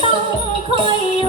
打开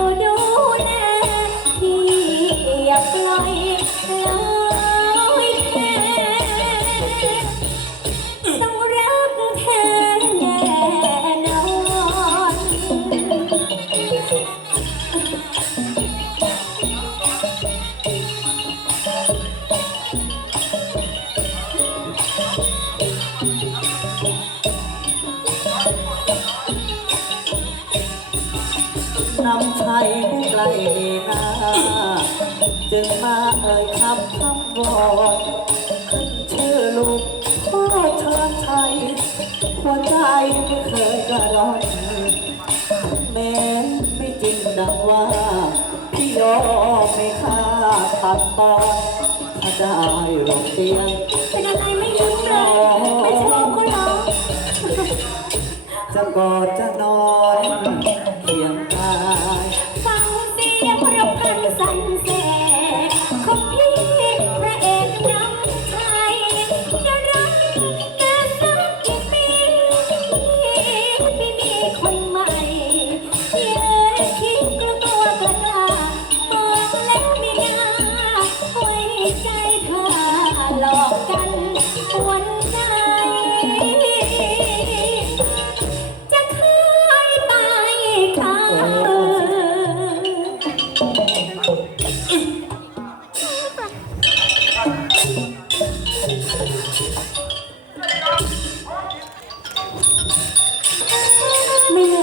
นำชัยผู้ไกลหน้าจึงมาเอ่ยคำคำวอนชื่อลูกพ่อเชิญชัยหัวใจไม่เคยกระร้อนแม้ไม่จริงดังว่า พี่ยอมไม่ค่าตัดตอนถ้าได้หลบเตียงเป็นอะไรไม่ยิ้มเลยไม่ชอบเขาเหรอจะกอดจะนอนเคียง ไม่เหนื่อย